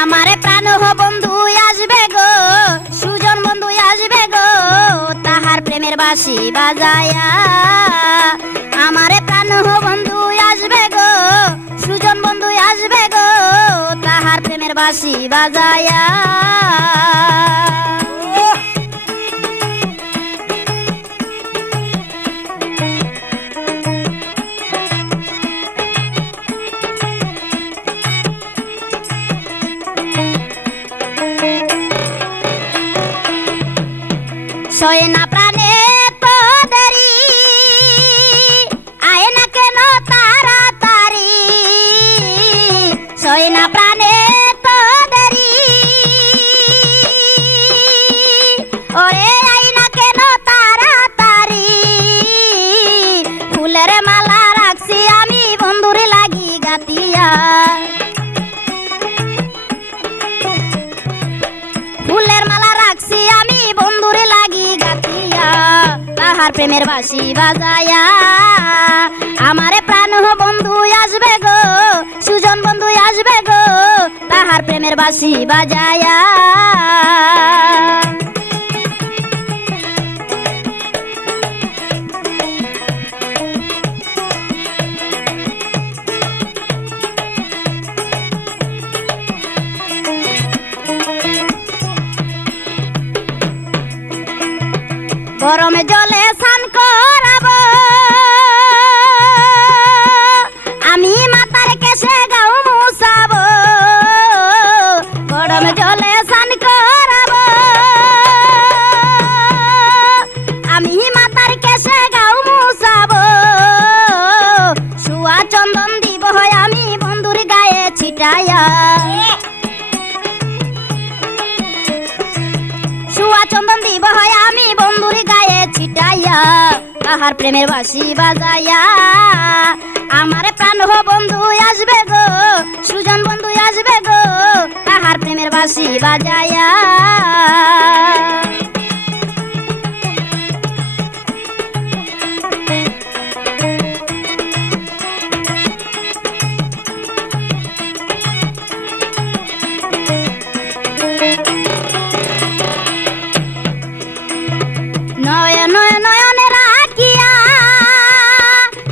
আমারে প্রাণ বন্ধু আসবে গো, সুজন বন্ধু আসবে গো, তাহার প্রেমের বাঁশি বাজায়া। আমারে প্রাণ বন্ধু আসবে গো, সুজন বন্ধু আসবে গো, তাহার প্রেমের বাঁশি বাজায়া। সয় না প্রাণে তো দেরি, আয় না কেন তাড়াতাড়ি। সয় না প্রাণে তো দেরি, ওরে আয় না কেন তাড়াতাড়ি। ফুলের মালা রাখছি আমি বন্ধুরে লাগি গাতিয়া। ফুলের মালা রাখছি আমি বন্ধুরে লাগি গাতিয়া, তাহার প্রেমের বাঁশি বাজায়া। আমারে প্রাণ বন্ধু আসবে গো, সুজন বন্ধু আসবে গো, তাহার প্রেমের বাঁশি বাজায়া। গরমে জলে স্নান করাবো আমি, মাথার কেশে গাও মুছাবো। গরমে জলে স্নান করাবো আমি, মাথার কেশে গাও মুছাবো। সুয়া চন্দন দিব হয় আমি বন্ধুর গায়ে ছিটায়া। সুয়া চন্দন দিব হয় আমি বন্ধুর গায়ে ছিটাইয়া, তাহার প্রেমের বাঁশি বাজায়া। আমার প্রাণ বন্ধু আসবে গো, সুজন বন্ধু আসবে গো, তাহার প্রেমের বাঁশি বাজায়া। নয়ন নয়নে রাখিয়া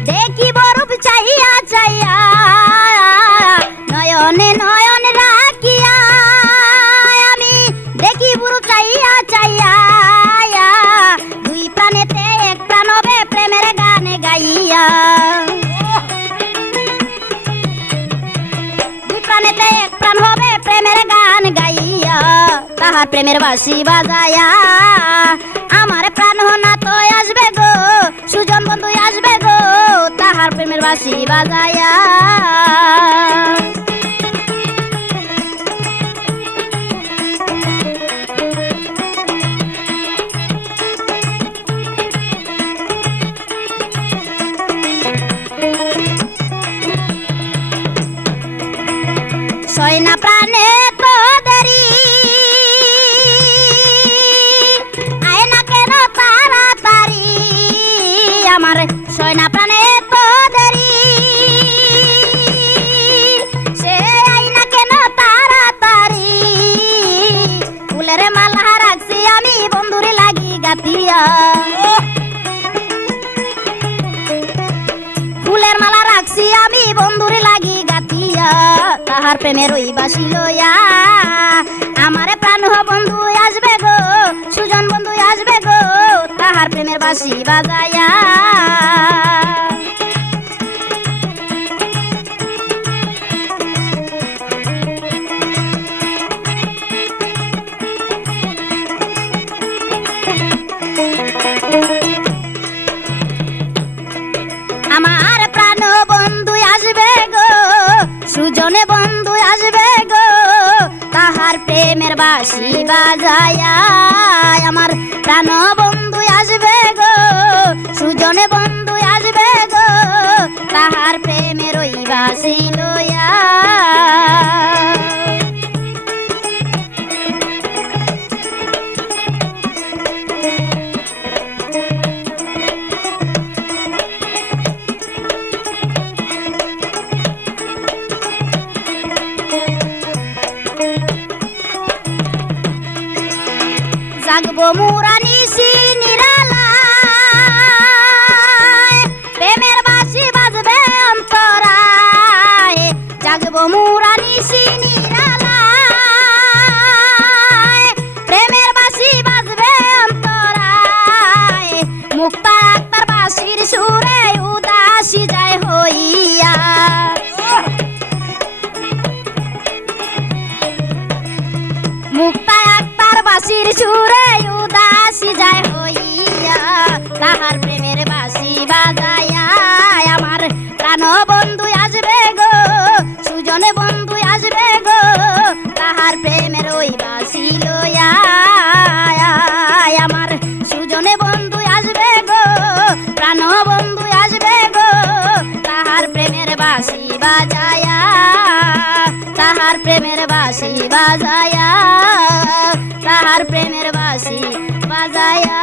দেখি বরূপ চাইয়া চাইয়া। নয়নে নয়ন রাখিয়া আমি দেখি বরূপ চাইয়া চাইয়া। দুই প্রাণেতে এক প্রাণ হবে প্রেমের গানে গাইয়া। দুই প্রাণেতে এক প্রাণ হবে প্রেমের গান গাইয়া, তাহার প্রেমের বাঁশি বাজায়া। আমার প্রাণ না তো আসবে গো, সুজন বন্ধু আসবে গো, তাহার প্রেমের বাঁশি বাজায়া। সয় না প্রাণে তো দেরি, আয় না কেন তাড়াতাড়ি। আমার সয় না প্রাণে তো দেরি, সে আয় না কেন তাড়াতাড়ি। ফুলের মালা রাখছি আমি বন্ধুরে লাগি গাতিয়া। ফুলের মালা রাখছি আমি বন্ধুরে লাগি গাতিয়া, তাহার প্রেমের ওই বাঁশি লইয়া। আমারে প্রাণ বন্ধু আসবে গো, সুজন বন্ধু আসবে গো, তাহার প্রেমের বাঁশি বাজায়া। আমার প্রাণ বন্ধু আসবে গো, সুজনে বন্ধু আসবে গো, তাহার প্রেমের বাঁশি বাজায়া। আমার প্রাণ বন্ধু আসবে গো, সুজনে বন্ধু আসবে গো, তাহার প্রেমের ওই বাঁশি লইয়া। জাগবো মুরা নিশি নিরালায় প্রেমের বাঁশি বাজবে অন্তরায় জাগবো মুরা নিশি নিরালায় প্রেমের বাঁশি বাজবে অন্তরায় মুক্তা আক্তার বাঁশির সুরে উদাসী যায় হইয়া মুক্তা আক্তার বাঁশির সুরে উদাসী যায় হইয়া তাহার প্রেমের বাঁশি বাজাইয়া আমার প্রাণ বন্ধু আসবে গো সুজনে বন্ধু আসবে গো তাহার প্রেমের ওই বাঁশি লইয়া আমার সুজনে বন্ধু আসবে গো প্রাণ বন্ধু আসবে গো তাহার প্রেমের বাঁশি বাজায়া তাহার প্রেমের বাঁশি বাজায়া তাহার প্রেমের বাঁশি বাজায়া